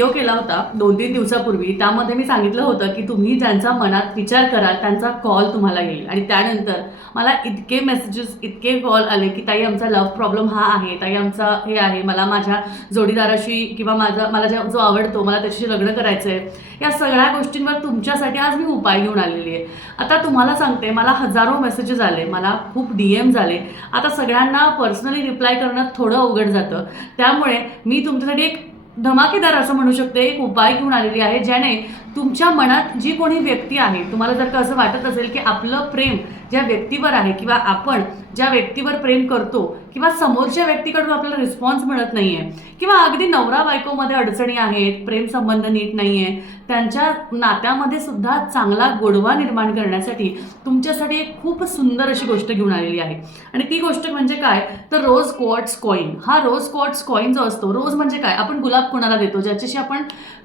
Video केला होता 2-3 दिवसापूर्वी. त्यामध्ये मी सांगितलं होतं की तुम्ही ज्यांचा मनात विचार कराल त्यांचा कॉल तुम्हाला येईल. आणि त्यानंतर मला इतके मेसेजेस, इतके कॉल आले की ताई आमचा लव्ह प्रॉब्लेम हा आहे, ताई आमचा हे आहे, मला माझ्या जोडीदाराशी किंवा मला जो आवडतो मला त्याच्याशी लग्न करायचं आहे. या सगळ्या गोष्टींवर तुमच्यासाठी आज मी उपाय घेऊन आलेली आहे. आता तुम्हाला सांगते, मला हजारो मेसेजेस आले, मला खूप DM आले. आता सगळ्यांना पर्सनली रिप्लाय करणं थोडं अवघड जातं. त्यामुळे मी तुमच्यासाठी एक धमाकेदार असं म्हणू शकते एक उपाय घेऊन आलेली आहे, ज्याने तुमच्या मनात जी कोणी व्यक्ती आहे, तुम्हाला जर का असं वाटत असेल की आपलं प्रेम ज्या व्यक्तीवर आहे किंवा आपण ज्या व्यक्तीवर प्रेम करतो किंवा समोरच्या व्यक्तीकडून आपल्याला रिस्पॉन्स मिळत नाही आहे किंवा अगदी नवरा बायकोमध्ये अडचणी आहेत, प्रेम संबंध नीट नाही आहे, त्यांच्या नात्यामध्ये सुद्धा चांगला गोडवा निर्माण करण्यासाठी तुमच्यासाठी एक खूप सुंदर अशी गोष्ट घेऊन आलेली आहे. आणि ती गोष्ट म्हणजे काय, तर रोज क्वार्ट्स कॉईन. हा रोज क्वार्ट्स कॉईन जो असतो, रोज म्हणजे काय, आपण गुलाब कोणाला देतो ज्याच्याशी आपण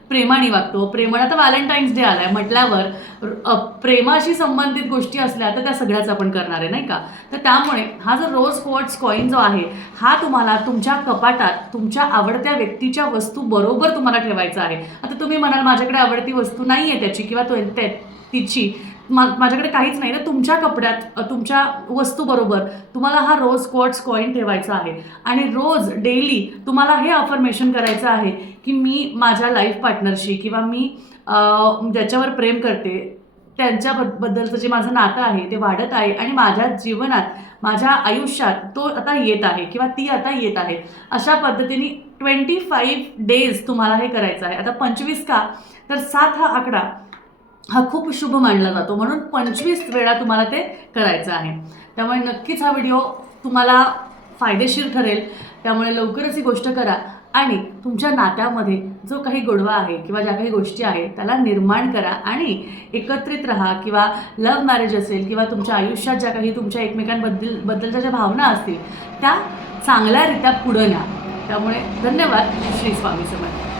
प्रेमाने वागतो. प्रेमाने आता व्हॅलेंटाईन्स डे आलाय म्हटल्यावर प्रेमाशी संबंधित गोष्टी असल्या तर त्या सगळ्याच आपण करणार आहे, नाही का. तर त्यामुळे हा जो रोज क्वार्ट्स कॉईन जो आहे हा तुम्हाला तुमच्या कपाटात तुमच्या आवडत्या व्यक्तीच्या वस्तू बरोबर तुम्हाला ठेवायचा आहे. आता तुम्ही म्हणाल माझ्याकडे आवडती वस्तू नाही आहे त्याची किंवा तिची, माझ्याकडे काहीच नाही ना, तुमच्या कपड्यात तुमच्या वस्तूबरोबर तुम्हाला हा रोज क्वार्ट्स कॉईन ठेवायचा आहे. आणि रोज डेली तुम्हाला हे अफर्मेशन करायचं आहे की मी माझ्या लाईफ पार्टनरशी किंवा मी ज्याच्यावर प्रेम करते त्यांच्याबद्दलचं जे माझं नातं आहे ते वाढत आहे आणि माझ्या जीवनात, माझ्या आयुष्यात तो आता येत आहे किंवा ती आता येत आहे. अशा पद्धतीने 25 डेज तुम्हाला हे करायचं आहे. आता 25 का, तर 7 हा आकडा हा खूप शुभ मानला जातो, म्हणून 25 वेळा तुम्हाला ते करायचं आहे. त्यामुळे नक्कीच हा व्हिडिओ तुम्हाला फायदेशीर ठरेल. त्यामुळे लवकरच ही गोष्ट करा आणि तुमच्या नात्यामध्ये जो काही गोडवा आहे किंवा ज्या काही गोष्टी आहेत त्याला निर्माण करा आणि एकत्रित राहा. किंवा लव्ह मॅरेज असेल किंवा तुमच्या आयुष्यात ज्या काही तुमच्या एकमेकांबद्दलच्या ज्या भावना असतील त्या चांगल्यारित्या पुढं न्या. त्यामुळे धन्यवाद. श्री स्वामी समर्थ.